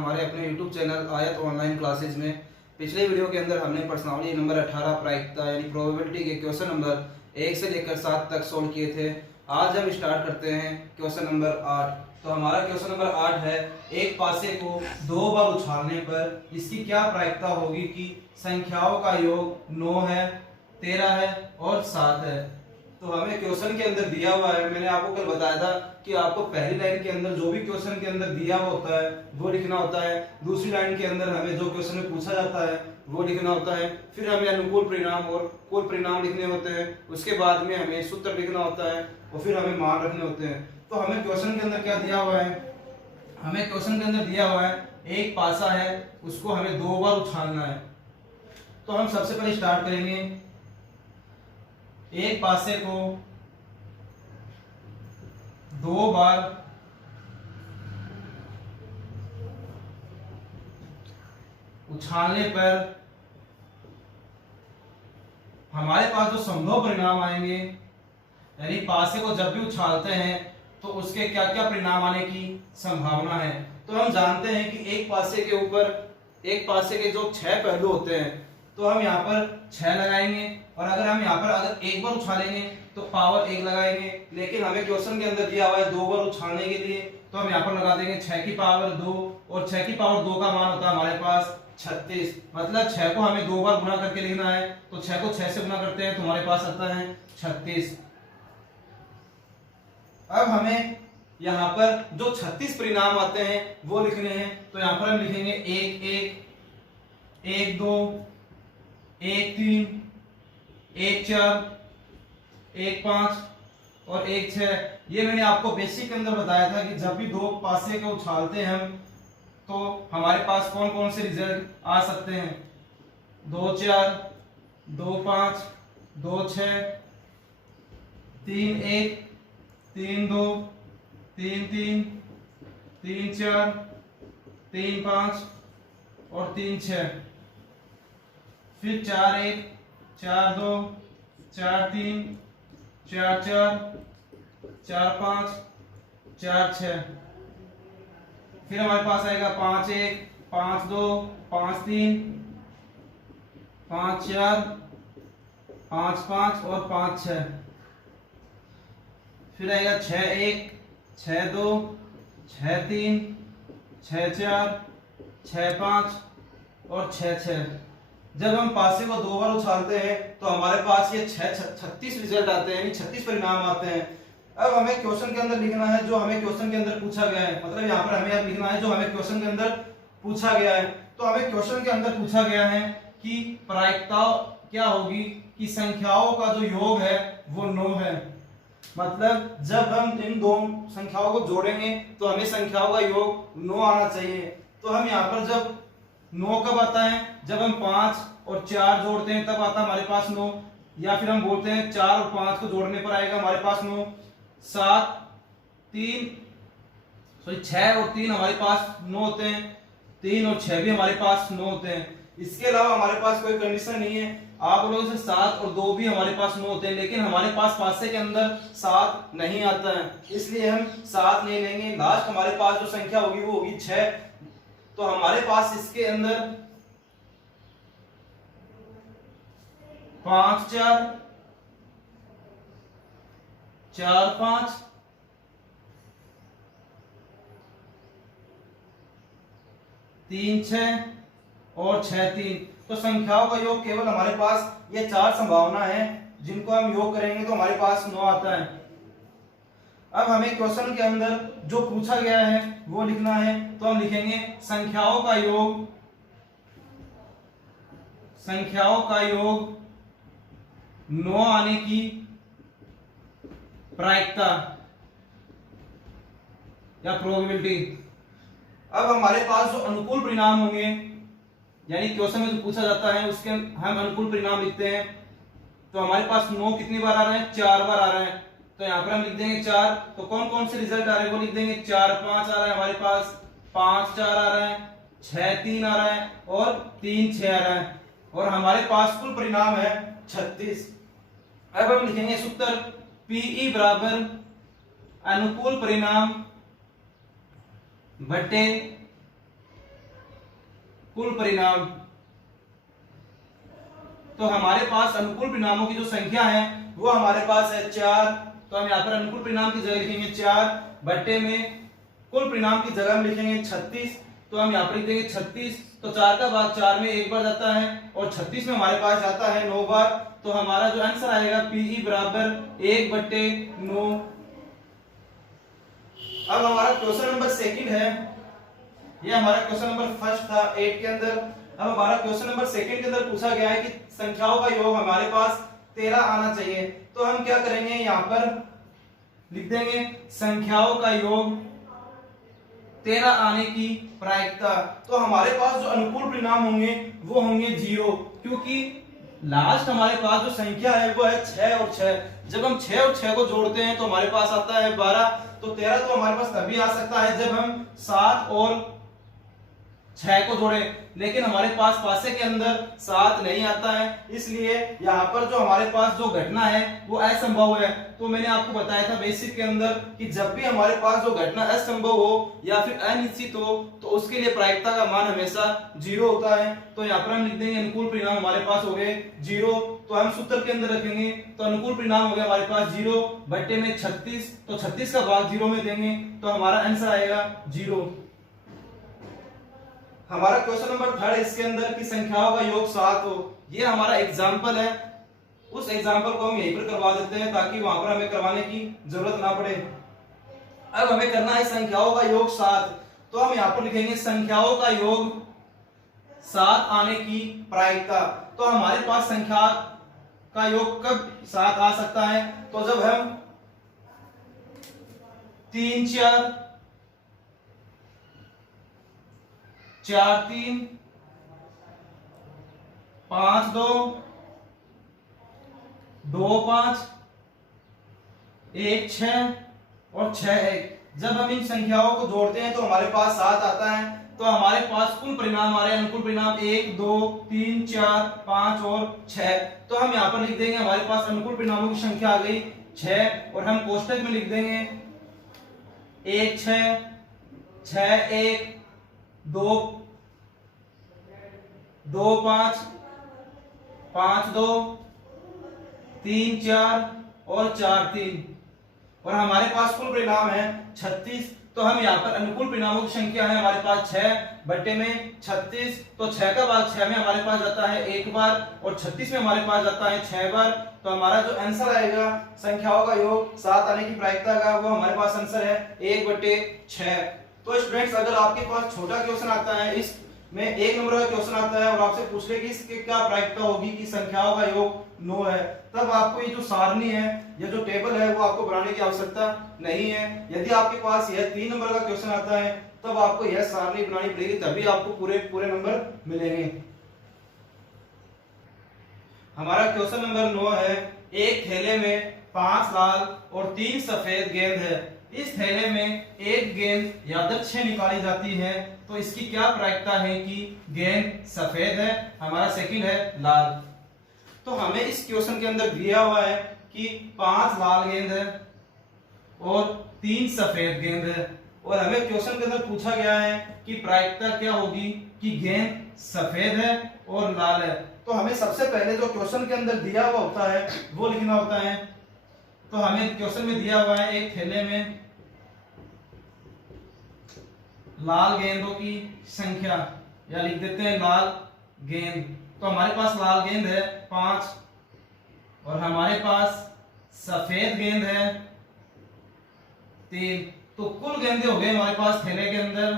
हमारे अपने YouTube channel आयत ऑनलाइन क्लासेज में। पिछले वीडियो के अंदर हमने प्रश्नावली नंबर 18 प्रायिकता यानी प्रोबेबिलिटी के क्वेश्चन नंबर 1 से लेकर 7 तक सोल्व किए थे। आज हम स्टार्ट करते हैं क्वेश्चन नंबर 8। तो हमारा क्वेश्चन नंबर 8 है, एक पासे को 2 बार उछालने पर इसकी क्या प्रायिकता होगी कि संख्याओं का योग 9 है, 13 है और 7 है। तो हमें क्वेश्चन के अंदर दिया हुआ है, मैंने आपको कल बताया था कि आपको पहली लाइन के अंदर जो भी क्वेश्चन के अंदर दिया हुआ होता है वो लिखना होता है, दूसरी लाइन के अंदर हमें जो क्वेश्चन में पूछा जाता है वो लिखना होता है, फिर हमें अनुकूल परिणाम और कुल परिणाम लिखने होते हैं, उसके बाद में हमें सूत्र लिखना होता है और फिर हमें मान रखने होते हैं। तो हमें क्वेश्चन के अंदर क्या दिया हुआ है, हमें क्वेश्चन के अंदर दिया हुआ है एक पासा है, उसको हमें 2 बार उछालना है। तो हम सबसे पहले स्टार्ट करेंगे, एक पासे को 2 बार उछालने पर हमारे पास जो संभव परिणाम आएंगे, यानी पासे को जब भी उछालते हैं तो उसके क्या क्या परिणाम आने की संभावना है। तो हम जानते हैं कि एक पासे के ऊपर, एक पासे के जो 6 पहलू होते हैं, तो हम यहाँ पर 6 लगाएंगे और अगर हम यहाँ पर अगर एक बार उछालेंगे तो पावर 1 लगाएंगे, लेकिन हमें क्वेश्चन के अंदर दिया हुआ है 2 बार उछालने के लिए, तो हम यहाँ पर लगा देंगे 6 की पावर 2 और 6 की पावर 2 का मान होता है हमारे पास 36। मतलब 6 को हमें 2 बार गुना करके लिखना है, तो 6 को 6 से गुना करते हैं तो हमारे पास आता है 36। अब हमें यहाँ पर जो 36 परिणाम आते हैं वो लिखने हैं, तो यहाँ पर हम लिखेंगे 1 1 1 2 1 3 1 4 1 5 और 1 6। ये मैंने आपको बेसिक के अंदर बताया था कि जब भी 2 पासे को उछालते हैं हम तो हमारे पास कौन कौन से रिजल्ट आ सकते हैं। 2 4 2 5 2 6 3 1 3 2 3 3 3 4 3 5 और 3 6, फिर 4 1 4 2 4 3 4 4 4 5 4 6, फिर हमारे पास आएगा 5 1 5 2 5 3 5 4 5 5 और 5 6, फिर आएगा 6 1 6 2 6 3 6 4 6 5 और 6 6। जब हम पासे को 2 बार उछालते हैं तो हमारे पास ये 36 रिजल्ट आते हैं, यानी 36 परिणाम आते हैं। अब हमें क्वेश्चन के अंदर लिखना है जो हमें क्वेश्चन के अंदर पूछा गया है, मतलब यहाँ पर हमें लिखना है जो हमें क्वेश्चन के अंदर पूछा गया है। तो हमें क्वेश्चन के अंदर पूछा गया है कि प्रायिकता क्या होगी कि संख्याओं का जो योग है वो 9 है। मतलब जब हम इन दो संख्याओं को जोड़ेंगे तो हमें संख्याओं का योग 9 आना चाहिए। तो हम यहाँ पर जब 9 कब आता है, जब हम 5 और 4 जोड़ते हैं तब आता है हमारे पास 9, या फिर हम बोलते हैं 4 और 5 को जोड़ने पर आएगा हमारे पास 9। 7 3 सॉरी 6 और 3 हमारे पास 9 होते हैं, 3 और 6 भी हमारे पास 9 होते हैं। इसके अलावा हमारे पास कोई कंडीशन नहीं है, आप लोगों से 7 और 2 भी हमारे पास 9 होते हैं, लेकिन हमारे पास पासे के अंदर 7 नहीं आता है, इसलिए हम 7 नहीं लेंगे। लास्ट हमारे पास जो संख्या होगी वो होगी 6। तो हमारे पास इसके अंदर 5 4 4 5 3 6 और 6 3। तो संख्याओं का योग केवल हमारे पास ये 4 संभावना है जिनको हम योग करेंगे तो हमारे पास 9 आता है। अब हमें क्वेश्चन के अंदर जो पूछा गया है वो लिखना है, तो हम लिखेंगे संख्याओं का योग, संख्याओं का योग 9 आने की प्रायिकता या प्रोबेबिलिटी। अब हमारे पास जो अनुकूल परिणाम होंगे, यानी क्वेश्चन में जो पूछा जाता है उसके हम अनुकूल परिणाम लिखते हैं, तो हमारे पास 9 कितनी बार आ रहा है, 4 बार आ रहा है। तो यहाँ पर हम लिख देंगे 4। तो कौन कौन से रिजल्ट आ रहे हैं वो लिख देंगे। 4 5 आ रहा है हमारे पास, 5 4 आ रहा है, 6 3 आ रहा है और 3 6 आ रहा है, और हमारे पास कुल परिणाम है 36। अब हम लिखेंगे सूत्र पीई बराबर अनुकूल परिणाम बटे कुल परिणाम। तो हमारे पास अनुकूल परिणामों की जो संख्या है वो हमारे पास है 4। तो हम यहाँ पर अनुकूल परिणाम की जगह लिखेंगे 4 बट्टे में कुल परिणाम की जगह में लिखेंगे 36। तो हम यहाँ पर लिख देंगे 36। तो 4 का भाग 4 में एक बार जाता है और 36 में हमारे पास जाता है 9 बार। तो हमारा जो आंसर आएगा पीई बराबर 1/9। अब हमारा क्वेश्चन नंबर सेकंड है, ये हमारा क्वेश्चन नंबर फर्स्ट था 8 के अंदर। अब हमारा क्वेश्चन नंबर सेकंड के अंदर पूछा गया है कि संख्याओं का योग हमारे पास 13 आना चाहिए। तो हम क्या करेंगे, यहाँ पर लिख देंगे संख्याओं का योग 13 आने की प्रायिकता। तो हमारे पास जो अनुकूल परिणाम होंगे वो होंगे 0, क्योंकि लास्ट हमारे पास जो संख्या है वो है 6 और 6। जब हम 6 और 6 को जोड़ते हैं तो हमारे पास आता है 12। तो 13 तो हमारे पास तभी आ सकता है जब हम 7 और 6 को जोड़ें, लेकिन हमारे पास पासे के अंदर 7 नहीं आता है, इसलिए यहाँ पर जो हमारे पास जो घटना है वो असंभव है। तो मैंने आपको बताया था बेसिक के अंदर कि जब भी हमारे पास जो घटना असंभव हो या फिर अनिश्चित हो तो उसके लिए प्रायिकता का मान हमेशा 0 होता है। तो यहाँ पर हम लिख देंगे अनुकूल परिणाम हमारे पास हो गए 0। तो हम सूत्र के अंदर रखेंगे तो अनुकूल परिणाम हो गया हमारे पास 0 बट्टे में 36। तो 36 का भाग 0 में देंगे तो हमारा आंसर आएगा 0। हमारा क्वेश्चन नंबर थर्ड इसके अंदर की संख्याओं का योग 7 हो। ये हमारा एग्जाम्पल है, उस एग्जाम्पल को हम यहीं पर करवा देते हैं ताकि वहां पर हमें करवाने की जरूरत ना पड़े। अब हमें करना है संख्याओं का योग 7। तो हम यहाँ पर लिखेंगे संख्याओं का योग 7 आने की प्रायिकता। तो हमारे पास संख्या का योग कब 7 आ सकता है, तो जब हम 3 4 4 3 5 2 2 5 1 6 और 6 1। जब हम इन संख्याओं को जोड़ते हैं तो हमारे पास 7 आता है। तो हमारे पास कुल परिणाम आ रहे हैं अनुकूल परिणाम 1 2 3 4 5 और 6। तो हम यहाँ पर लिख देंगे हमारे पास अनुकूल परिणामों की संख्या आ गई 6 और हम कोष्टक में लिख देंगे 1 6 6 1 2 2 5 5 2 3 4 और 4 3 और हमारे पास कुल परिणाम है 36। तो हम यहाँ पर अनुकूल परिणामों की संख्या है हमारे पास 6 बट्टे में 36। तो 6 का भाग 6 में हमारे पास जाता है 1 बार और 36 में हमारे पास जाता है 6 बार। तो हमारा जो आंसर आएगा संख्याओं का योग 7 आने की प्रायिकता का वो हमारे पास आंसर है 1/6। तो स्टूडेंट्स अगर आपके पास छोटा क्वेश्चन आता है इस में 1 नंबर का क्वेश्चन आता है और आपसे पूछ ले कि इसके क्या प्रायिकता होगी कि संख्याओं का योग 9 है, तब आपको ये जो सारणी है या जो टेबल है वो आपको बनाने की आवश्यकता नहीं है। यदि आपके पास यह 3 नंबर का क्वेश्चन आता है तब आपको यह सारणी बनानी पड़ेगी, तभी आपको पूरे नंबर मिलेंगे। हमारा क्वेश्चन नंबर 9 है, एक थैले में 5 लाल और 3 सफेद गेंद है। इस थैले में एक गेंद यादृच्छिक निकाली जाती है, तो इसकी क्या प्रायिकता है कि गेंद सफेद है, हमारा सेकंड है लाल। तो हमें इस क्वेश्चन के अंदर दिया हुआ है कि 5 लाल गेंद है और 3 सफेद गेंद है और हमें क्वेश्चन के अंदर पूछा गया है कि प्रायिकता क्या होगी कि गेंद सफेद है और लाल है। तो हमें सबसे पहले जो क्वेश्चन के अंदर दिया हुआ होता है वो लिखना होता है। तो हमें क्वेश्चन में दिया हुआ है एक थैले में लाल गेंदों की संख्या, या लिख देते हैं लाल गेंद। तो हमारे पास लाल गेंद है 5 और हमारे पास सफेद गेंद है 3। तो कुल गेंदें हो गए हमारे पास थैले के अंदर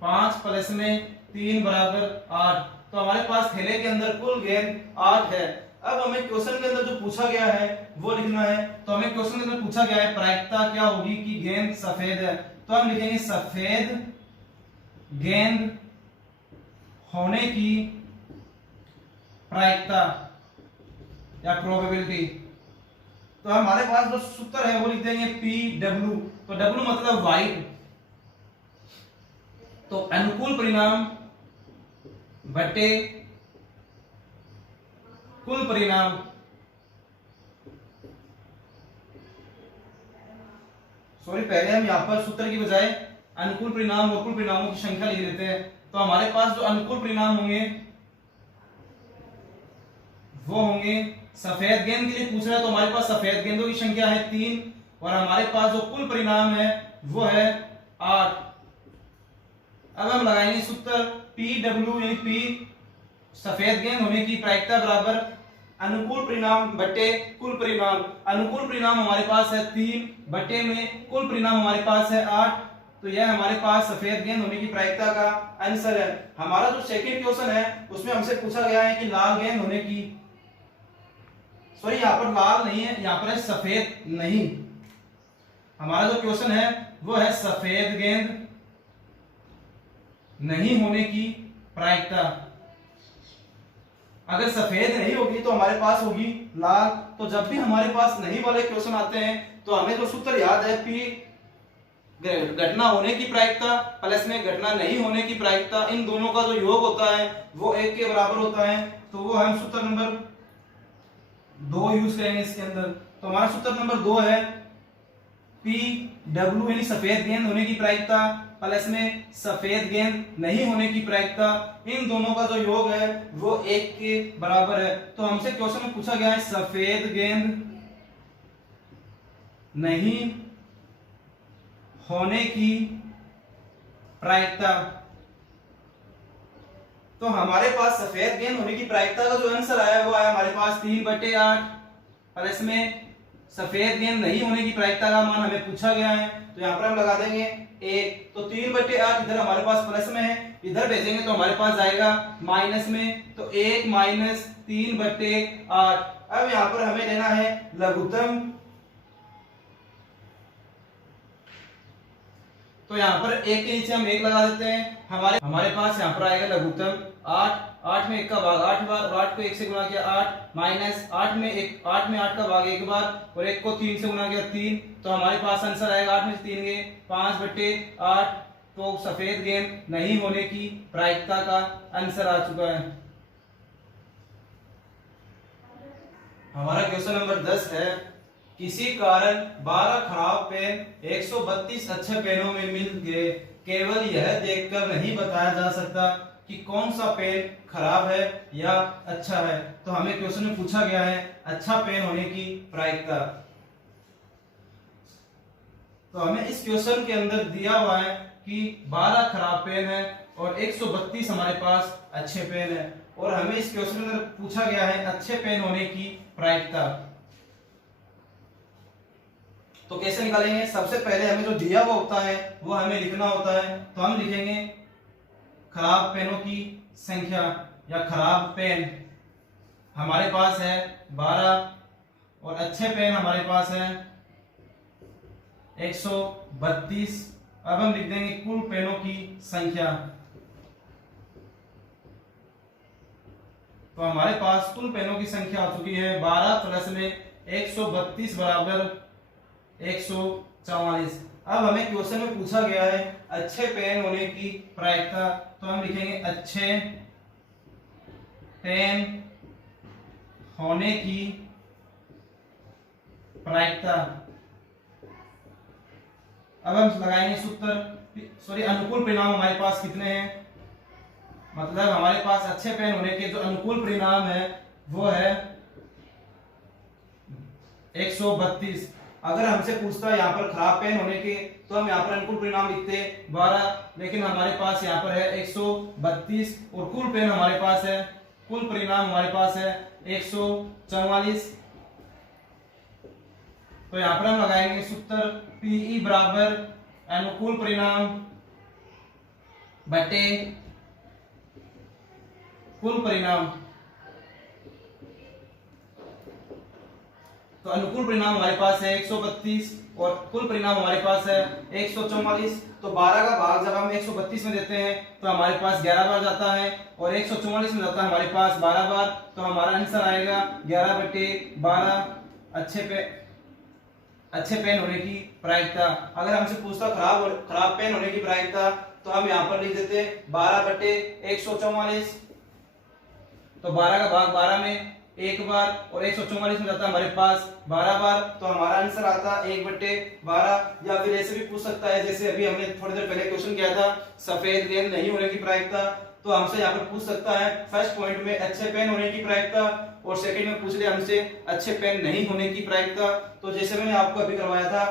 5 प्लस में 3 बराबर 8। तो हमारे पास थैले के अंदर कुल गेंद 8 है। अब हमें क्वेश्चन के अंदर जो पूछा गया है वो लिखना है। तो हमें क्वेश्चन के अंदर पूछा गया है प्रायिकता क्या होगी कि गेंद सफेद है। तो हम लिखेंगे सफेद गेंद होने की प्रायिकता या प्रोबेबिलिटी। तो हमारे पास जो सूत्र है वो लिख देंगे PW। तो W मतलब व्हाइट। तो अनुकूल परिणाम बटे कुल परिणाम। सॉरी, पहले हम यहां पर सूत्र की बजाय अनुकूल परिणाम और कुल परिणामों की संख्या लिख देते हैं। तो हमारे पास जो अनुकूल परिणाम होंगे वो होंगे, सफेद गेंद के लिए पूछ रहा है तो हमारे पास सफेद गेंदों की संख्या है 3 और हमारे पास जो कुल परिणाम है वो है 8। अब हम लगाएंगे सूत्र PW यानी P सफेद गेंद होने की प्रायिकता बराबर अनुकूल परिणाम बटे कुल परिणाम। अनुकूल परिणाम हमारे पास है 3 बटे में कुल परिणाम हमारे पास है 8। तो यह हमारे पास सफेद गेंद होने की प्रायिकता का आंसर है। हमारा जो सेकंड क्वेश्चन है उसमें हमसे पूछा गया है कि लाल गेंद होने की, सॉरी यहाँ पर लाल नहीं है, यहाँ पर है सफेद नहीं। हमारा जो क्वेश्चन है वो है सफेद गेंद नहीं होने की प्रायिकता। अगर सफेद नहीं होगी तो हमारे पास होगी लाल। तो जब भी हमारे पास नहीं वाले क्वेश्चन आते हैं तो हमें जो सूत्र याद है P घटना होने की प्रायिकता प्लस में घटना नहीं होने की प्रायिकता, इन दोनों का जो योग होता है वो 1 के बराबर होता है। तो वो हम सूत्र नंबर 2 यूज करेंगे इसके अंदर। तो हमारा सूत्र नंबर 2 है PW यानी सफेद गेंद होने की प्रायिकता प्लस में सफेद गेंद नहीं होने की प्रायिकता, इन दोनों का जो योग है वो 1 के बराबर है। तो हमसे क्वेश्चन में पूछा गया है सफेद गेंद नहीं होने की प्रायिकता। तो हमारे पास सफेद गेंद होने की प्रायिकता का जो आंसर आया वो आया हमारे पास 3/8 प्लस में सफेद गेंद नहीं होने की प्रायिकता का मान हमें पूछा गया है। तो यहाँ पर हम लगा देंगे 1। तो 3/8 इधर हमारे पास प्लस में है, इधर भेजेंगे तो हमारे पास आएगा माइनस में। तो 1 माइनस 3/8। अब यहाँ पर हमें लेना है लघुत्तम। तो यहाँ पर 1 के नीचे हम 1 लगा देते हैं। हमारे पास यहाँ पर आएगा लघुत्तम 8। 8 में 1 का भाग 8 बार, 8 को 1 से गुणा किया 8 माइनस 8 में 8 का भाग 1 बार और 1 को 3 से गुणा किया 3। तो हमारे पास आंसर आएगा 8 में से 3 गए 5/8। तो सफेद गेंद नहीं होने की प्रायिकता का आंसर आ चुका है। हमारा क्वेश्चन नंबर 10 है, किसी कारण 12 खराब पेन 132 अच्छे पेनों में मिल गए। केवल यह देखकर नहीं बताया जा सकता कि कौन सा पेन खराब है या अच्छा है। तो हमें क्वेश्चन में पूछा गया है अच्छा पेन होने की प्रायिकता। तो हमें इस क्वेश्चन के अंदर दिया हुआ है कि 12 खराब पेन है और 132 हमारे पास अच्छे पेन है और हमें इस क्वेश्चन में पूछा गया है अच्छे पेन होने की प्रायिकता। तो कैसे निकालेंगे? सबसे पहले हमें जो दिया हुआ होता है वो हमें लिखना होता है। तो हम लिखेंगे खराब पेनों की संख्या या खराब पेन हमारे पास है 12 और अच्छे पेन हमारे पास है 132। अब हम लिख देंगे कुल पेनों की संख्या। तो हमारे पास कुल पेनों की संख्या आ चुकी है 12 प्लस में 132 बराबर 144। अब हमें क्वेश्चन में पूछा गया है अच्छे पेन होने की प्रायिकता। तो हम लिखेंगे अच्छे पेन होने की प्रायिकता। अब हम लगाएंगे सूत्र, अनुकूल परिणाम हमारे पास कितने हैं, मतलब हमारे पास अच्छे पेन होने के जो अनुकूल परिणाम है वो है 132। अगर हमसे पूछता है यहाँ पर खराब पेन होने के तो हम यहाँ पर अनुकूल परिणाम लिखते 12, लेकिन हमारे पास यहाँ पर है 132 और कुल पेन हमारे पास है, कुल परिणाम हमारे पास है 144। तो यहाँ पर हम लगाएंगे सूत्र PE बराबर अनुकूल परिणाम बटे कुल परिणाम। तो अनुकूल परिणाम हमारे पास है 132 और कुल परिणाम हमारे पास है 144। तो 12 का भाग जब हम 132 में देते हैं तो हमारे पास 11 बार जाता है और 144 में जाता है हमारे पास 12 बार। तो हमारा आंसर आएगा 11/12 अच्छे पेन होने की प्रायिकता। अगर हमसे पूछता खराब पेन होने की प्रायिकता तो हम यहाँ पर लिख देते 12/144। तो 12 का भाग 12 में एक बार, और 144 में जाता है हमारे पास 12 बार। तो हमारा आंसर आता है 1/12। या फिर ऐसे भी पूछ सकता है, जैसे अभी हमने थोड़ी देर पहले क्वेश्चन किया था सफेद गेंद नहीं होने की प्रायिकता, तो हमसे यहाँ पर पूछ सकता है फर्स्ट पॉइंट में अच्छे पेन होने की प्रायिकता, और सेकंड में पूछ लिया हमसे अच्छे पेन नहीं होने की प्रायिकता। तो जैसे मैंने आपको अभी करवाया था,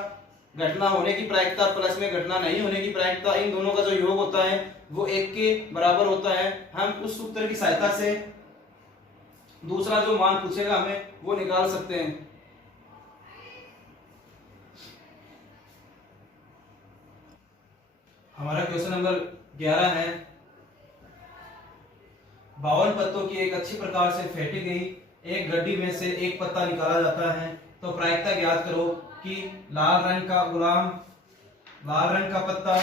घटना होने की प्रायिकता प्लस में घटना नहीं होने की प्रायिकता, इन दोनों का जो योग होता है वो 1 के बराबर होता है। हम उस सूत्र की सहायता से दूसरा जो मान पूछेगा हमें वो निकाल सकते हैं। हमारा क्वेश्चन नंबर 11 है, 52 पत्तों की एक अच्छी प्रकार से फेंटी गई एक गड्डी में से एक पत्ता निकाला जाता है, तो प्रायिकता ज्ञात करो कि लाल रंग का गुलाम, लाल रंग का पत्ता,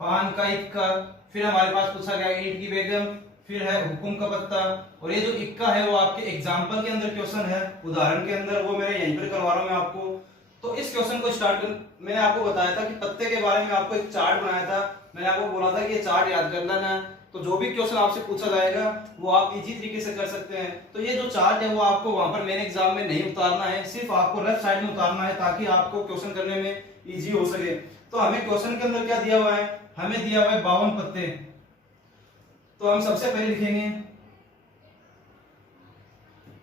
पान का इक्का, फिर हमारे पास पूछा गया ईंट की बेगम, फिर है हुकुम का पत्ता। और ये जो इक्का है वो आपके एग्जाम्पल के अंदर क्वेश्चन है, उदाहरण के अंदर, वो मैं यहीं पर करवा रहा हूं मैं आपको। तो इस क्वेश्चन को स्टार्ट कर, मैंने आपको बताया था कि पत्ते के बारे में आपको एक चार्ट बनाया था, मैंने आपको बोला था कि ये चार्ट याद कर लेना है, तो जो भी क्वेश्चन आपसे पूछा जाएगा वो आप इजी तरीके से कर सकते हैं। तो ये जो चार्ट है वो आपको वहां पर मेन एग्जाम में नहीं उतारना है, सिर्फ आपको लेफ्ट साइड में उतारना है ताकि आपको क्वेश्चन करने में इजी हो सके। तो हमें क्वेश्चन के अंदर क्या दिया हुआ है, हमें दिया हुआ है 52 पत्ते। तो हम सबसे पहले लिखेंगे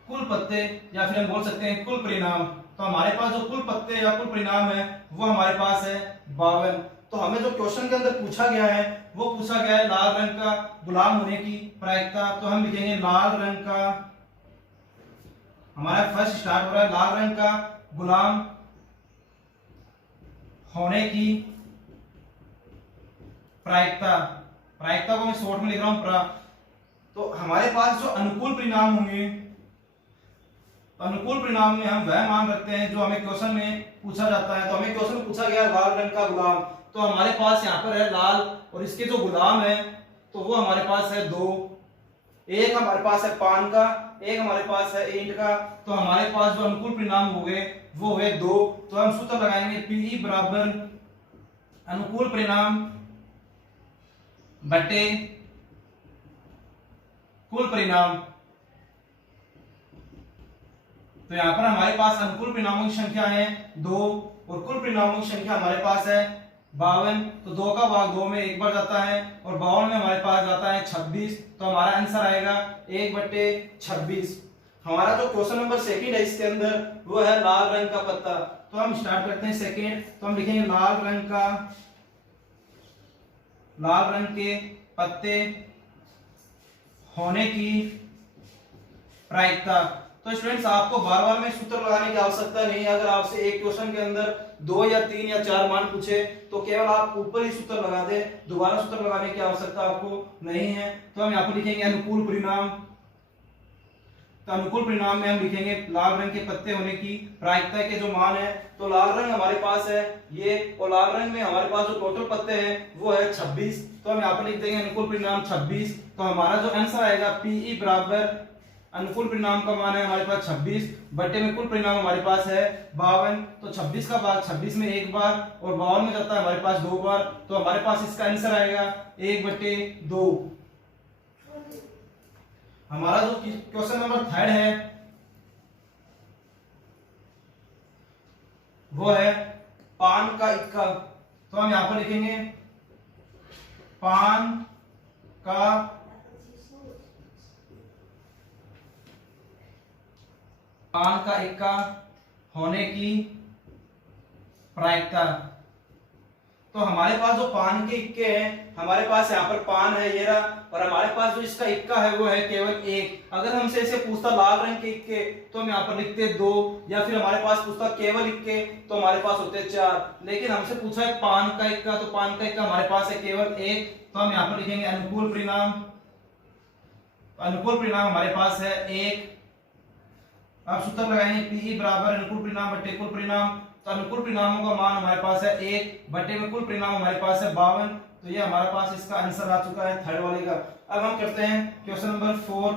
कुल पत्ते, या फिर हम बोल सकते हैं कुल परिणाम। तो हमारे पास जो कुल पत्ते या कुल परिणाम है वो हमारे पास है 52। तो हमें जो क्वेश्चन के अंदर पूछा गया है वो पूछा गया है लाल रंग का गुलाम होने की प्रायिकता। तो हम लिखेंगे लाल रंग का, हमारा फर्स्ट स्टार्ट हो रहा है लाल रंग का गुलाम होने की प्रायिकता। प्रायिकता को मैं शॉर्ट में लिख रहा हूं तो हमारे पास जो अनुकूल परिणाम होंगे, अनुकूल परिणाम में हम वह मान रखते हैं जो हमें क्वेश्चन में पूछा जाता है। तो हमें क्वेश्चन में पूछा गया लाल रंग का गुलाम, तो हमारे पास यहाँ पर है लाल, और इसके जो गुलाम है तो वो हमारे पास है 2, एक हमारे पास है पान का, एक हमारे पास है ईंट का। तो हमारे पास जो अनुकूल परिणाम हो गए वो है 2। तो हम सूत्र लगाएंगे पीई बराबर अनुकूल परिणाम बटे कुल परिणाम। तो यहां पर हमारे पास अनुकूल परिणामों की संख्या है 2 और कुल परिणामों की संख्या हमारे पास है 52। तो 2 का भाग 2 में एक बार जाता है और 52 में हमारे पास जाता है 26। तो हमारा आंसर आएगा 1/26। हमारा जो क्वेश्चन नंबर सेकंड है इसके अंदर वो है लाल रंग का पत्ता। तो हम स्टार्ट करते हैं सेकंड। तो हम लिखेंगे लाल रंग का, लाल रंग के पत्ते होने की प्रायिकता। तो स्टूडेंट्स आपको बार बार में सूत्र लगाने की आवश्यकता नहीं है। अगर आपसे एक क्वेश्चन के अंदर 2 या 3 या 4 मान पूछे तो केवल आप ऊपर ही सूत्र लगा दे, दोबारा सूत्र लगाने की आवश्यकता आपको नहीं है। तो हम यहाँ पर लिखेंगे अनुकूल परिणाम। तो अनुकूल परिणाम में हम लिखेंगे लाल रंग के पत्ते होने की प्रायिकता के जो मान है, तो लाल रंग हमारे पास है ये, और लाल रंग में हमारे पास जो टोटल पत्ते हैं वो है 26। तो हम यहाँ पर लिख देंगे अनुकूल परिणाम 26। तो हमारा जो आंसर आएगा पीई बराबर अनुकूल परिणाम का मान है हमारे पास 26 बटे में कुल परिणाम हमारे पास है 52। तो 26 का भाग 26 में एक बार और 52 में जाता है हमारे पास 2 बार। तो हमारे पास इसका आंसर आएगा 1/2। हमारा जो क्वेश्चन नंबर थर्ड है वो है पान का इक्का। तो हम यहां पर लिखेंगे पान का इक्का होने की प्रायिकता। तो हमारे पास जो पान के इक्के हैं, हमारे पास यहाँ पर पान है ये रहा, और हमारे पास जो इसका इक्का है वो है केवल 1। अगर हमसे इसे पूछता लाल रंग के इक्के तो हम यहाँ पर लिखते 2, या फिर हमारे पास पूछता केवल इक्के तो हमारे पास होते 4। लेकिन हमसे पूछा है पान का इक्का, तो पान का इक्का हमारे पास है केवल 1। तो हम यहाँ पर लिखेंगे अनुकूल परिणाम। अनुकूल परिणाम हमारे पास है 1। अब सूत्र लगाएंगे पीई बराबर अनुकूल परिणाम बटे कुल परिणाम। तो अनुकूल परिणामों का मान हमारे पास है 1 बटे में कुल परिणाम हमारे पास है 52। तो ये हमारे पास इसका आंसर आ चुका है थर्ड वाले का। अब हम करते हैं क्वेश्चन नंबर 4।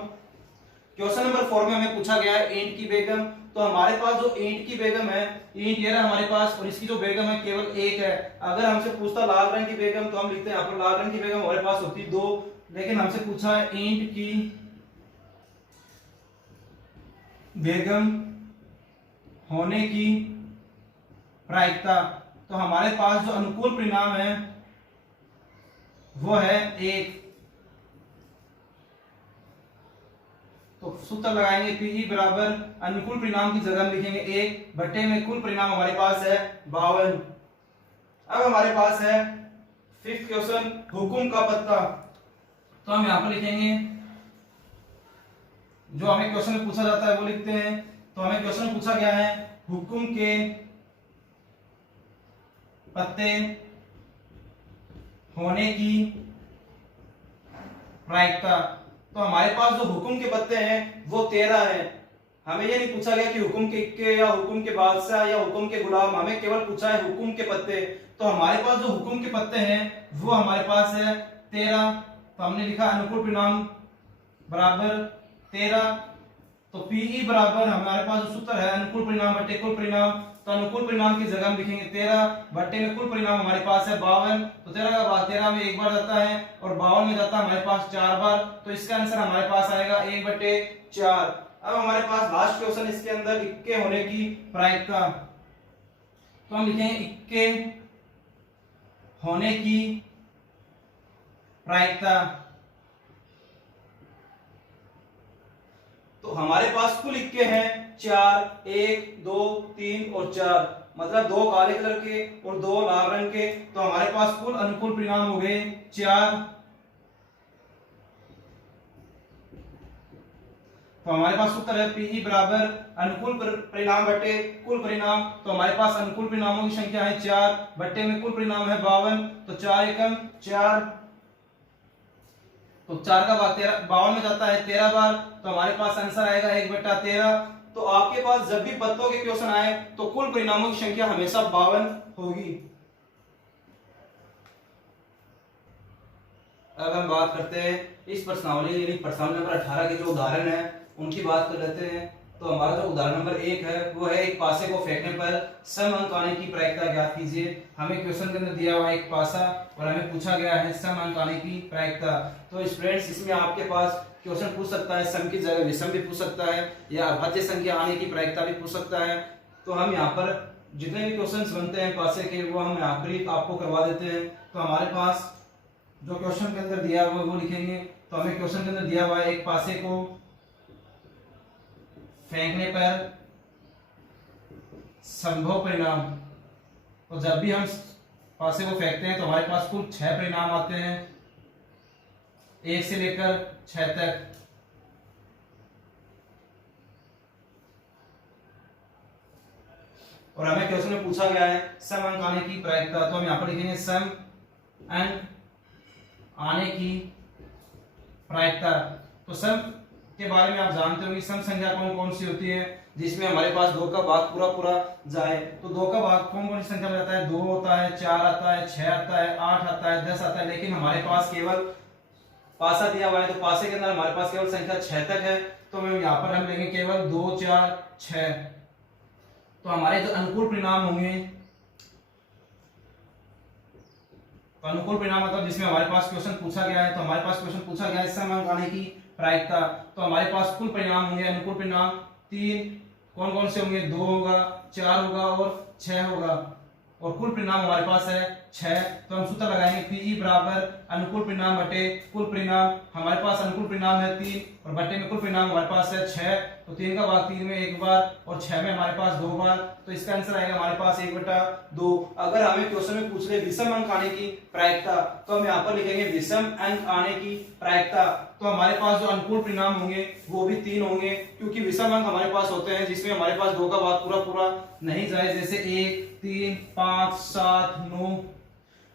क्वेश्चन नंबर 4 में हमें पूछा गया है ईंट की बेगम। तो हमारे पास जो ईंट की बेगम है, ईंट ये रहा हमारे पास, और इसकी जो बेगम है केवल 1 है। अगर हमसे पूछता लाल रंग की बेगम तो हम लिखते हैं यहाँ पर लाल रंग की बेगम हमारे पास होती 2। लेकिन हमसे पूछा है ईंट की बेगम होने की प्रायिकता। तो हमारे पास जो अनुकूल परिणाम है वो है 1। तो सूत्र लगाएंगे पीई बराबर अनुकूल परिणाम की जगह हम लिखेंगे 1 बटे में कुल परिणाम हमारे पास है 52। अब हमारे पास है फिफ्थ क्वेश्चन, हुकुम का पत्ता। तो हम यहां पर लिखेंगे जो हमें क्वेश्चन में पूछा जाता है वो लिखते हैं। तो हमें क्वेश्चन में पूछा गया है हुकुम के पत्ते होने की प्रायिकता। तो हमारे पास जो हुकुम के पत्ते हैं वो 13 है। हमें ये नहीं पूछा गया कि हुकुम के इक्के या हुकुम के बादशाह या हुकुम के गुलाम, हमें केवल पूछा है हुकुम के पत्ते। तो हमारे पास जो हुकुम के पत्ते हैं वो हमारे पास है 13। तो हमने लिखा अनुकूल परिणाम बराबर 13। तो पीई बराबर हमारे पास जो सूत्र है अनुकूल परिणाम बटे कुल परिणाम। तो अनुकूल परिणाम की जगह हम लिखेंगे 13 बटे में कुल परिणाम हमारे पास है 52। तो 13 का भाग 13 में एक बार जाता है और 52 में जाता है हमारे पास 4 बार। तो इसका आंसर हमारे पास आएगा 1/4। अब हमारे पास लास्ट क्वेश्चन इसके अंदर इक्के होने की प्रायिकता। तो हम लिखेंगे इक्के होने की प्रायिकता। तो हमारे पास कुल इक्के हैं 4, 1, 2, 3 और 4, मतलब 2 काले कलर के और 2 लाल रंग के। तो हमारे पास कुल अनुकूल परिणाम हो गए 4। तो हमारे पास सूत्र है पीई बराबर अनुकूल परिणाम बटे कुल परिणाम। तो हमारे पास अनुकूल परिणामों की संख्या है 4 बटे में कुल परिणाम है 52। तो 4 एकम 4, तो 4 का भाग 52 में जाता है 13 बार। तो हमारे पास आंसर आएगा 1/13। तो आपके पास जब भी पत्तों के क्वेश्चन आए तो कुल परिणामों की संख्या हमेशा 52 होगी। अब हम बात करते हैं इस प्रश्नावली यानी प्रश्नावली नंबर 18 के जो उदाहरण है उनकी बात कर लेते हैं। तो हमारा जो उदाहरण नंबर 1 है वो है एक पासे को फेंकने पर सम अंक आने की प्रायिकता ज्ञात कीजिए। हमें क्वेश्चन के अंदर दिया हुआ एक पासा और हमें पूछा गया है सम अंक आने की प्रायिकता। तो स्टूडेंट्स इसमें आपके पास क्वेश्चन पूछ सकता है सम की जगह विषम भी पूछ सकता है या अभाज्य संख्या आने की प्रायिकता भी पूछ सकता है। तो हम यहाँ पर जितने भी क्वेश्चन बनते हैं पासे के वो हम यहाँ पर ही आपको करवा देते हैं। तो हमारे पास जो क्वेश्चन के अंदर दिया हुआ वो लिखेंगे। तो हमें क्वेश्चन के अंदर दिया हुआ है एक पासे को फेंकने पर संभव परिणाम। तो जब भी हम पासे को फेंकते हैं तो हमारे पास कुल 6 परिणाम आते हैं 1 से लेकर 6 तक। और हमें क्वेश्चन में पूछा गया है सम अंक आने की प्रायिकता। तो हम यहाँ पर लिखेंगे सम अंक आने की प्रायिकता। तो सम के बारे में आप जानते होंगे सम संख्या कौन कौन सी होती है जिसमें हमारे पास 2 का भाग पूरा पूरा जाए। तो 2 का भाग कौन कौन सी संख्या में जाता है? 2 होता है, 4 आता है, 6 आता है, 8 आता है, 10 आता है। लेकिन हमारे पास केवल पासा दिया हुआ है तो पासे के अंदर हमारे पास केवल संख्या 6 तक है। तो हम यहाँ पर हम लेंगे केवल 2, 4, 6। तो हमारे जो अनुकूल परिणाम होंगे, तो अनुकूल परिणाम मतलब जिसमें हमारे पास क्वेश्चन पूछा गया है। तो हमारे पास क्वेश्चन पूछा गया है सम अंक आने की प्रायिकता। तो हमारे पास कुल परिणाम होंगे अनुकूल परिणाम 3। कौन कौन से होंगे? 2 होगा, 4 होगा और 6 होगा। और कुल परिणाम हमारे पास है 6। तो हम सूत्र लगाएंगे पीई बराबर अनुकूल परिणाम बटे कुल परिणाम। हमारे पास अनुकूल परिणाम है 3 और बटे में कुल परिणाम हमारे पास है 6। तो 3 का भाग 3 में एक बार और 6 में हमारे पास 2 बार। तो इसका आंसर आएगा हमारे पास 1/2। अगर हमें क्वेश्चन में पूछ ले विषम अंक आने की प्रायिकता तो हम यहाँ पर लिखेंगे विषम अंक आने की प्रायिकता। तो हमारे पास जो अनुकूल परिणाम होंगे वो भी 3 होंगे क्योंकि विषम अंक हमारे पास होते हैं जिसमें हमारे पास 2 का भाग पूरा पूरा नहीं जाए, जैसे 1, 3, 5, 7, 9।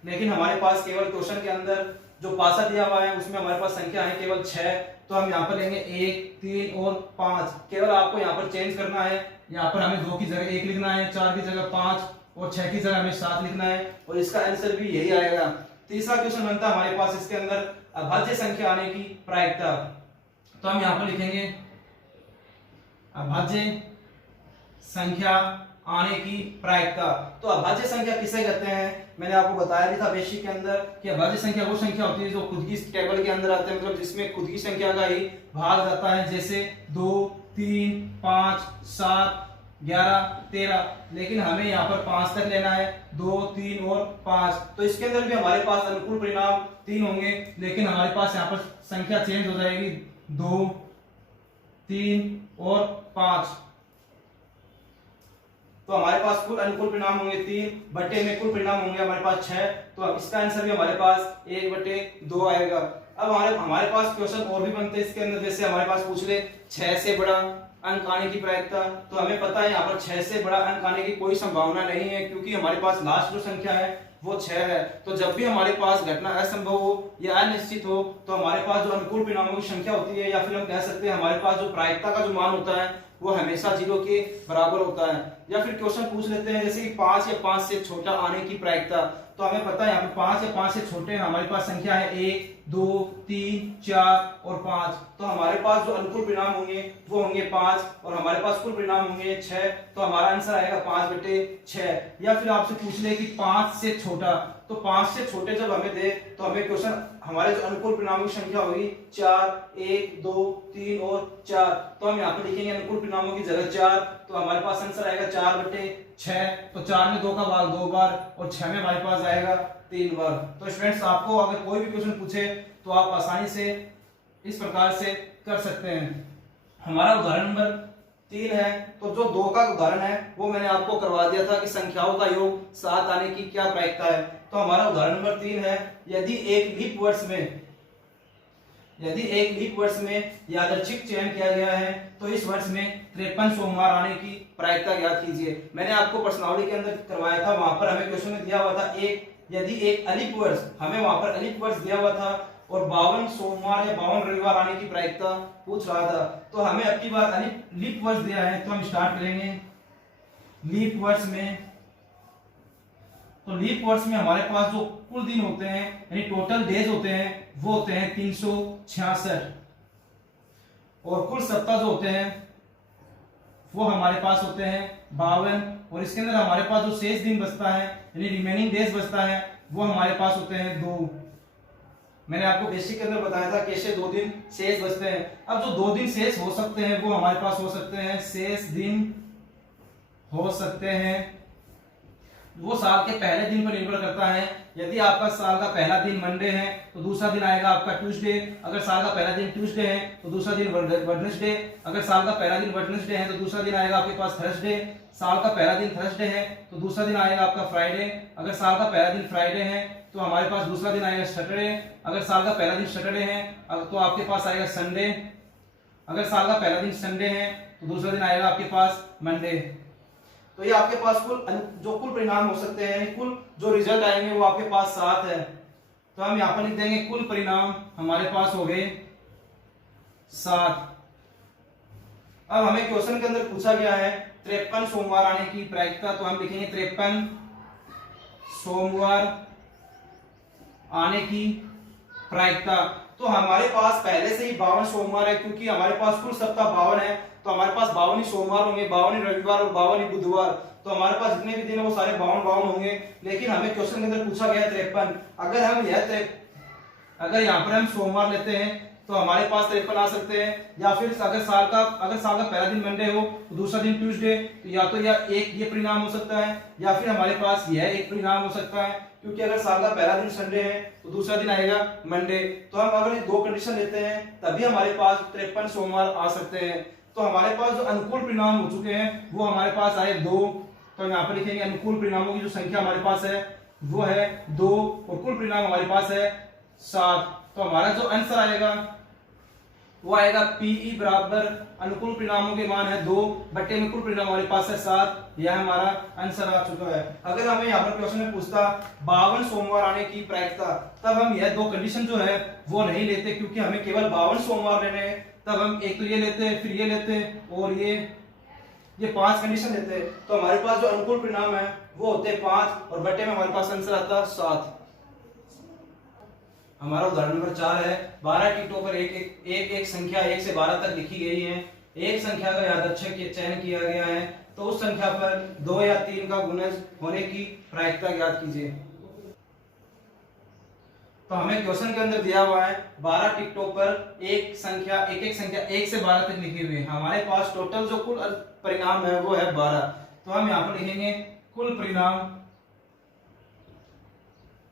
लेकिन हमारे पास केवल क्वेश्चन के अंदर जो पासा दिया हुआ है उसमें हमारे पास संख्या है केवल 6। तो हम यहाँ पर लेंगे 1, 3 और 5। केवल आपको यहाँ पर चेंज करना है, यहाँ पर हमें 2 की जगह 1 लिखना है, 4 की जगह 5 और 6 की जगह हमें 7 लिखना है और इसका आंसर भी यही आएगा। तीसरा क्वेश्चन बनता है हमारे पास इसके अंदर अभाज्य संख्या आने की प्रायिकता। तो हम यहाँ पर लिखेंगे अभाज्य संख्या आने की प्रायिकता। तो अभाज्य संख्या किसे कहते हैं? मैंने आपको बताया भी था बेसिक के अंदर कि अभाज्य संख्या वो संख्या होती है जो खुद की टेबल के अंदर आते हैं, मतलब जिसमें खुद की संख्या का ही भाग जाता है, जैसे 2, 3, 5, 7, 11, 13। लेकिन हमें यहाँ पर 5 तक लेना है, 2, 3 और 5। तो इसके अंदर भी हमारे पास अनुकूल परिणाम 3 होंगे, लेकिन हमारे पास यहाँ पर संख्या चेंज हो जाएगी, 2, 3 और 5। तो हमारे पास कुल अनुकूल परिणाम होंगे 3 बटे में कुल परिणाम होंगे हमारे पास 6। तो इसका आंसर भी हमारे पास 1/2 आएगा। अब हमारे पास क्वेश्चन और भी बनते हैं इसके अंदर, जैसे हमारे पास पूछ ले 6 से बड़ा अंक आने की प्रायिकता। तो हमें पता है यहाँ पर 6 से बड़ा अंक आने की कोई संभावना नहीं है, क्योंकि हमारे पास लास्ट जो संख्या है वो 6 है। तो जब भी हमारे पास घटना असंभव हो या अनिश्चित हो, तो हमारे पास जो अनुकूल परिणामों की संख्या होती है, या फिर हम कह सकते हैं हमारे पास जो प्रायिकता का जो मान होता है वो हमेशा 0 के बराबर होता है। या फिर क्वेश्चन पूछ लेते हैं जैसे कि 5 या 5 से छोटा आने की प्रायिकता। तो हमें पता है यहाँ पे 5 या 5 से छोटे हमारे पास संख्या है 1, 2, 3, 4 और 5। तो हमारे पास जो अनुकूल परिणाम होंगे वो होंगे 5 और हमारे पास कुल परिणाम होंगे 6। तो हमारा आंसर आएगा 5/6। या फिर आपसे पूछ ले कि 5 से छोटा, तो 5 से छोटे जब हमें दे तो हमें क्वेश्चन हमारे जो अनुकूल परिणामों की संख्या होगी 4, 1, 2, 3 और 4। तो हम यहाँ पे लिखेंगे अनुकूल परिणामों की जगह 4। तो हमारे पास आंसर आएगा 4/6। तो 4 में 2 का भाग 2 बार और 6 में हमारे पास आएगा 3 बार। तो स्टूडेंट्स आपको अगर कोई भी क्वेश्चन पूछे तो आप आसानी से इस प्रकार से कर सकते हैं। हमारा उदाहरण नंबर 3 है, तो जो 2 का उदाहरण है वो मैंने आपको करवा दिया था कि संख्याओं का योग 7 आने की क्या प्रायिकता है। तो हमारा उदाहरण नंबर 3 है, यदि एक लीप वर्ष में यादृच्छिक चयन किया गया है तो इस वर्ष में 53 सोमवार आने की प्रायिकता ज्ञात कीजिए। मैंने आपको प्रश्नावली के अंदर करवाया था, वहां पर हमें क्वेश्चन में दिया हुआ था यदि एक अलिप वर्ष, हमें वहां पर अलिप वर्ष दिया हुआ था और 52 सोमवार या 52 रविवार आने की प्रायिकता पूछ रहा था। तो हमें अब की बार लीप वर्ष दिया है, तो हम स्टार्ट करेंगे लीप वर्ष में। तो लीप वर्ष में हमारे पास जो कुल दिन होते हैं यानी टोटल डेज होते हैं वो होते हैं 366 और कुल सप्ताह जो होते हैं वो हमारे पास होते हैं 52। और इसके अंदर हमारे पास जो शेष दिन बचता है यानी रिमेनिंग डेज बचता है वो हमारे पास होते हैं 2। मैंने आपको बेसिक के अंदर बताया था कैसे 2 दिन शेष बचते हैं। अब जो 2 दिन शेष हो सकते हैं वो हमारे पास हो सकते हैं, शेष दिन हो सकते हैं वो साल के पहले दिन पर निर्भर करता है। यदि आपका साल का पहला दिन मंडे है तो दूसरा दिन आएगा आपका ट्यूसडे। अगर साल का पहला दिन ट्यूसडे है तो दूसरा दिन वेडनेसडे। अगर साल का पहला दिन वेडनेसडे है तो दूसरा दिन आएगा आपके पास थर्सडे। साल का पहला दिन थर्सडे है तो दूसरा दिन आएगा आपका फ्राइडे। अगर साल का पहला दिन फ्राइडे है तो हमारे पास दूसरा दिन आएगा सैटरडे। अगर साल का पहला दिन सैटरडे है तो आपके पास आएगा संडे। अगर साल का पहला दिन संडे है तो दूसरा दिन आएगा आपके पास मंडे। तो ये आपके पास कुल परिणाम हो सकते हैं, कुल जो रिजल्ट आएंगे वो आपके पास 7 है। तो हम यहाँ पर लिख देंगे कुल परिणाम हमारे पास हो गए 7। अब हमें क्वेश्चन के अंदर पूछा गया है 53 सोमवार आने की प्रायिकता। तो हम लिखेंगे 53 सोमवार आने की प्रायिकता। तो हमारे पास पहले से ही 52 सोमवार है, क्योंकि हमारे पास कुल सप्ताह 52 है तो हमारे पास 52 ही सोमवार होंगे, 52 ही रविवार और 52 ही बुधवार। तो हमारे पास जितने भी दिन है वो सारे 52 होंगे। लेकिन हमें क्वेश्चन के अंदर पूछा गया 53। अगर यहाँ पर हम सोमवार लेते हैं तो हमारे पास 53 आ सकते हैं। या फिर अगर साल का पहला दिन मंडे हो तो दूसरा दिन ट्यूसडे, तो या तो एक ये परिणाम हो सकता है या फिर हमारे पास यह एक परिणाम हो सकता है, क्योंकि अगर साल का पहला दिन संडे है तो दूसरा दिन आएगा मंडे। तो हम अगर ये 2 कंडीशन लेते हैं तभी हमारे पास 53 सोमवार आ सकते हैं। तो हमारे पास जो अनुकूल परिणाम हो चुके हैं वो हमारे पास आए 2। तो यहाँ पर लिखेंगे अनुकूल परिणामों की जो संख्या हमारे पास है वो है 2 और कुल परिणाम हमारे पास है 7। तो हमारा जो आंसर आएगा वो आएगा पीई बराबर अनुकूल परिणामों के मान है 2 बटे में कुल परिणाम हमारे पास है 7। यह हमारा आंसर आ चुका है। अगर हमें यहाँ पर क्वेश्चन में पूछता 52 सोमवार आने की प्रायिकता, तब हम यह 2 कंडीशन जो है वो नहीं लेते, क्योंकि हमें केवल 52 सोमवार लेने हैं। तब हम एक तो ये लेते हैं, फिर ये लेते हैं और ये 5 कंडीशन लेते हैं। तो हमारे पास जो अनुकूल परिणाम है वो होते हैं 5 और बटे में हमारे पास आंसर आता है 7। हमारा उदाहरण नंबर 4 है, 12 टिकटों पर एक संख्या 1 से 12 तक लिखी गई है। एक संख्या का यादृच्छिक चयन किया गया है तो उस संख्या पर 2 या 3 का गुणज होने की प्रायिकता ज्ञात कीजिए। तो हमें क्वेश्चन के अंदर दिया हुआ है 12 टिकटों पर एक संख्या 1 से 12 तक लिखी हुई है। हमारे पास टोटल जो कुल परिणाम है वो है 12। तो हम यहाँ पर लिखेंगे कुल परिणाम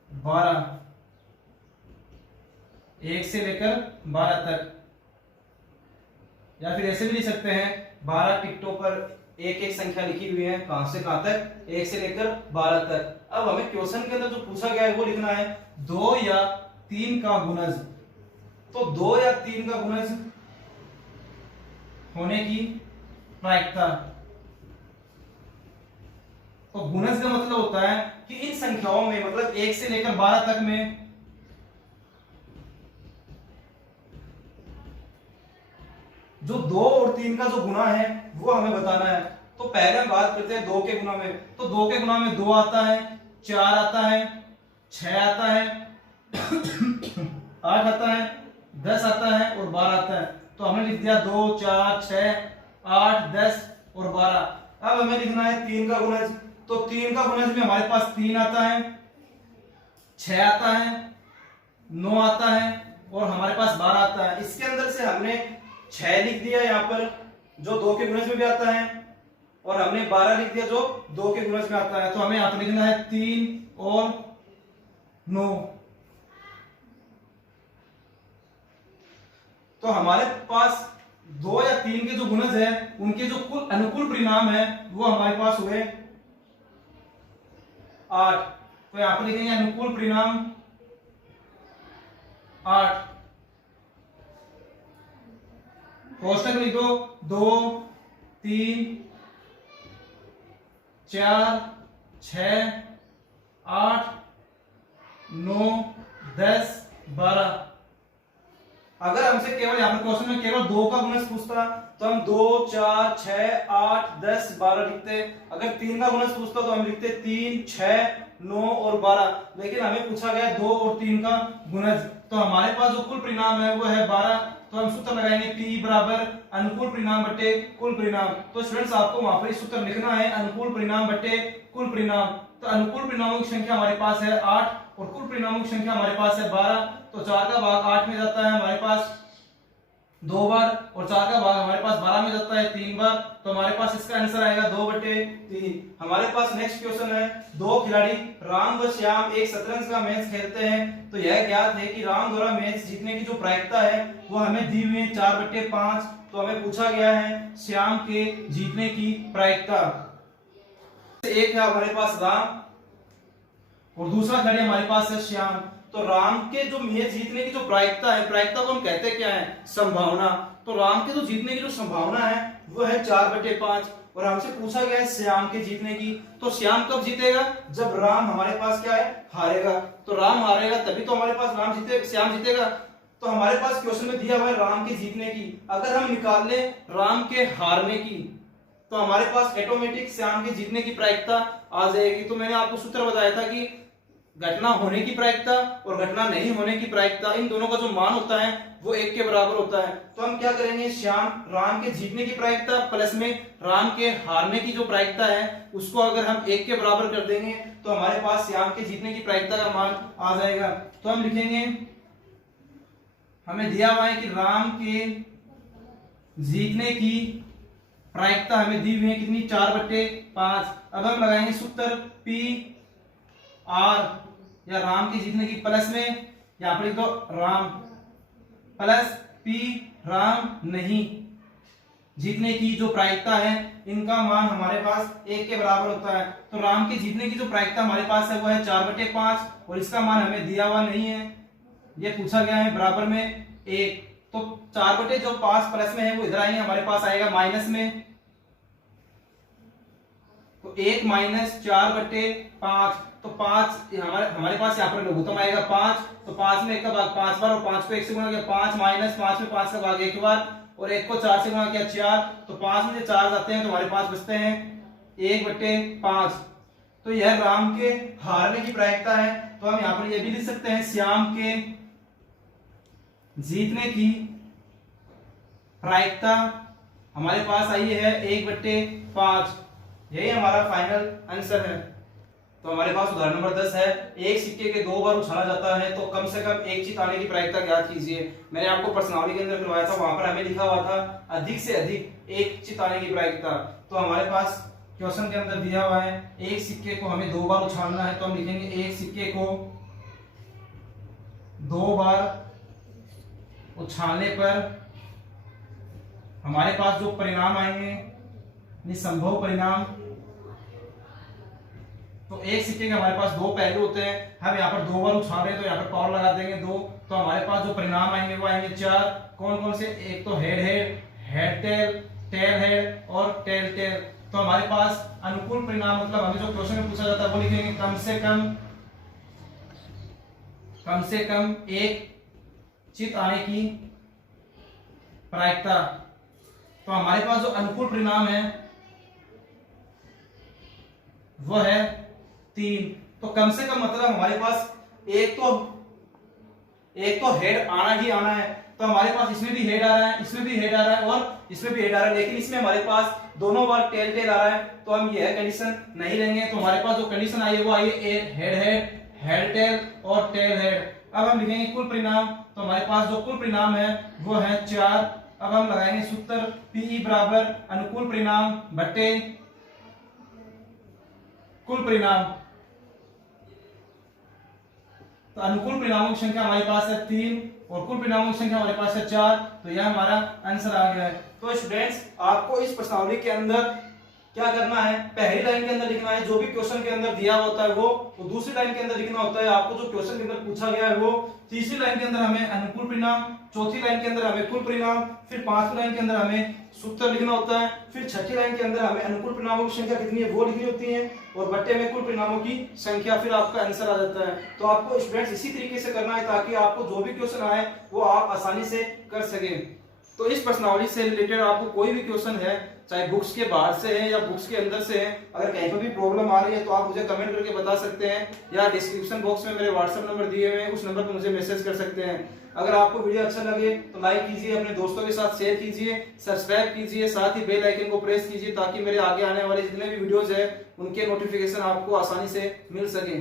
12, 1 से लेकर 12 तक, या फिर ऐसे भी लिख सकते हैं 12 टिकटों पर एक संख्या लिखी हुई है, कहां से कहां तक, 1 से लेकर 12 तक। अब हमें क्वेश्चन के अंदर जो पूछा गया है वो लिखना है 2 या 3 का गुणज। तो 2 या 3 का गुणज होने की प्रायिकता। तो गुणज का मतलब होता है कि इन संख्याओं में, मतलब 1 से लेकर 12 तक में जो 2 और 3 का जो गुना है वो हमें बताना है। तो पहले हम बात करते हैं 2 के गुना में। तो 2 के गुना में 2 आता है, 4 आता है, 6 आता है, 8 आता है, 10 आता है और 12 आता है। तो हमने लिख दिया 2, 4, 6, 8, 10 और 12। अब हमें लिखना है 3 का गुणज। तो 3 का गुणज में हमारे पास 3 आता है, 6 आता है, 9 आता है और हमारे पास 12 आता है। इसके अंदर से हमने 6 लिख दिया यहाँ पर जो 2 के गुणज में भी आता है, और हमने 12 लिख दिया जो 2 के गुणज में आता है। तो हमें यहाँ पर लिखना है 3 और 9। तो हमारे पास 2 या 3 के जो गुणज है उनके जो कुल अनुकूल परिणाम है वो हमारे पास हुए 8। तो यहां पर लिखेंगे अनुकूल परिणाम 8। कोष्टक लिख दो 2, 3, 4, 6, 8, 9, 10, 12। अगर हमसे केवल यहाँ पर क्वेश्चन में केवल 2 का गुणज पूछता तो हम 2, 4, 6, 8, 10, 12 लिखते। अगर 3 का गुणज पूछता तो हम लिखते 3, 6, 9 और 12। लेकिन हमें पूछा गया 2 और 3 का गुणज। तो हमारे पास जो कुल परिणाम है वो है 12। तो हम सूत्र लगाएंगे P बराबर अनुकूल परिणाम बटे कुल परिणाम। तो स्टूडेंट्स आपको वहां पर सूत्र लिखना है अनुकूल परिणाम बटे कुल परिणाम। तो अनुकूल परिणामों की संख्या हमारे पास है 8 और कुल परिणामों की संख्या हमारे पास है 12। तो 4 का भाग 8 में जाता है हमारे पास 2 बार, और 4 का भाग हमारे पास 12 में जाता है 3 बार। तो हमारे पास इसका आंसर आएगा 2/3। हमारे पास नेक्स्ट क्वेश्चन है 2 खिलाड़ी राम व श्याम एक शतरंज का मैच खेलते हैं। तो यह ज्ञात है कि राम द्वारा मैच जीतने की जो प्रायिकता है वो हमें दी हुई है 4/5। तो हमें पूछा गया है श्याम के जीतने की प्रायिकता। एक है हमारे पास राम और दूसरा खिलाड़ी हमारे पास है श्याम। तो राम के जो मैच जीतने की जो प्रायिकता है, प्रायिकता को हम कहते क्या है, संभावना। तो राम के जो जीतने की जो संभावना है वो है 4/5, और हमसे पूछा गया है श्याम के जीतने की। तो श्याम कब जीतेगा, जब राम हमारे पास क्या है, हारेगा। तो राम हारेगा तभी तो हमारे पास श्याम जीतेगा। तो हमारे पास क्वेश्चन में दिया हुआ है राम के जीतने की। अगर हम निकाल ले राम के हारने की तो हमारे पास ऑटोमेटिक श्याम के जीतने की प्रायिकता आ जाएगी। तो मैंने आपको सूत्र बताया था कि घटना होने की प्रायिकता और घटना नहीं होने की प्रायिकता, इन दोनों का जो मान होता है वो 1 के बराबर होता है। तो हम क्या करेंगे, राम के जीतने की प्रायिकता प्लस में राम के हारने की जो प्रायिकता है उसको अगर हम 1 के बराबर कर देंगे तो हमारे पास श्याम के जीतने की प्रायिकता का मान आ जाएगा। तो हम लिखेंगे, हमें दिया हुआ है कि राम के जीतने की प्रायिकता हमें दी हुई है कितनी, 4/5। अब हम लगाएंगे सूत्र P R या राम के जीतने की प्लस में यहां पर लिखो राम प्लस P राम नहीं जीतने की जो प्रायिकता है इनका मान हमारे पास 1 के बराबर होता है। तो राम के जीतने की जो प्रायिकता हमारे पास है वो है 4/5 और इसका मान हमें दिया हुआ नहीं है, ये पूछा गया है बराबर में 1। तो 4/5 प्लस में है वो इधर आएंगे, हमारे पास आएगा माइनस में। तो 1 माइनस 4/5, तो 5 हमारे पास यहाँ पर लघुत्तम आएगा 5। तो 5 में 1 का भाग 5 बार और 5 को 1 से गुणा किया 5 माइनस 5 में 5 का भाग 1 बार और 1 को 4 से गुणा किया 4। तो 5 में से 4 जाते हैं तो हमारे पास बचते हैं 1/5। तो यह राम के हारने की प्रायिकता है। तो हम यहाँ पर यह भी लिख सकते हैं श्याम के जीतने की प्रायिकता हमारे पास आई है 1/5। यही हमारा फाइनल आंसर है। तो हमारे पास उदाहरण नंबर 10 है, एक सिक्के के 2 बार उछाला जाता है तो कम से कम एक चित आने की प्रायिकता ज्ञात कीजिए। मैंने आपको प्रश्नावली के अंदर करवाया था, वहां पर हमें लिखा हुआ था अधिक से अधिक एक चित आने की प्रायिकता। तो हमारे पास क्वेश्चन के अंदर दिया हुआ है एक सिक्के को हमें 2 बार उछालना है, तो हम लिखेंगे एक सिक्के को 2 बार उछालने पर हमारे पास जो परिणाम आएंगे संभव परिणाम। तो एक सिक्के के हमारे पास 2 पहलू होते हैं, हम यहाँ पर 2 बार उछाल रहे हैं तो यहाँ पर पावर लगा देंगे 2, तो हमारे पास जो परिणाम आएंगे वो आएंगे 4। कौन कौन से? एक तो head head, head tail, tail head और टेल टेल। तो हमारे पास अनुकूल परिणाम मतलब हमें जो क्वेश्चन में पूछा जाता है वो लिखेंगे कम से कम एक चित आने की प्रायिकता। तो हमारे पास जो अनुकूल परिणाम है वो है 3। तो कम से कम मतलब हमारे पास एक तो हेड आना ही आना है, तो हमारे पास इसमें भी हेड आ रहा है, इसमें भी हेड आ रहा है और इसमें भी हेड आ रहा है, लेकिन इसमें हमारे पास दोनों बार टेल टेल आ रहा है, तो हम यह कंडीशन नहीं लेंगे। तो हमारे पास जो कंडीशन आई है वो आई है हेड हेड, हेड टेल और टेल हेड। अब हम लिखेंगे कुल परिणाम, तो हमारे पास जो कुल परिणाम है वो है 4। अब हम लगाएंगे सूत्र पीई बराबर अनुकूल परिणाम बटे कुल परिणाम। तो अनुकूल परिणामों की संख्या हमारे पास है 3 और कुल परिणामों की संख्या हमारे पास है 4, तो यह हमारा आंसर आ गया है। तो स्टूडेंट्स आपको इस प्रश्नावली के अंदर क्या करना है, पहली लाइन के अंदर लिखना है जो भी क्वेश्चन के अंदर दिया होता है वो दूसरी लाइन के अंदर लिखना होता है। आपको जो क्वेश्चन के अंदर पूछा गया है वो तीसरी लाइन के अंदर हमें अनुकूल परिणाम, चौथी लाइन के अंदर हमें कुल परिणाम, फिर पांचवी लाइन के अंदर हमें सूत्र लिखना होता है, फिर छठी लाइन के अंदर हमें अनुकूल परिणामों की संख्या कितनी है वो लिखनी होती है और बट्टे में कुल परिणामों की संख्या, फिर आपका आंसर आ जाता है। तो आपको स्टूडेंट्स इसी तरीके से करना है ताकि आपको जो भी क्वेश्चन आए वो आप आसानी से कर सकें। तो इस प्रश्नावली से रिलेटेड आपको कोई भी क्वेश्चन है, चाहे बुक्स के बाहर से है या बुक्स के अंदर से है, अगर कहीं पर भी प्रॉब्लम आ रही है तो आप मुझे कमेंट करके बता सकते हैं या डिस्क्रिप्शन बॉक्स में मेरे व्हाट्सएप नंबर दिए हुए हैं, उस नंबर पर मुझे मैसेज कर सकते हैं। अगर आपको वीडियो अच्छा लगे तो लाइक कीजिए, अपने दोस्तों के साथ शेयर कीजिए, सब्सक्राइब कीजिए, साथ ही बेल आइकन को प्रेस कीजिए ताकि मेरे आगे आने वाले जितने भी वीडियोज है उनके नोटिफिकेशन आपको आसानी से मिल सके।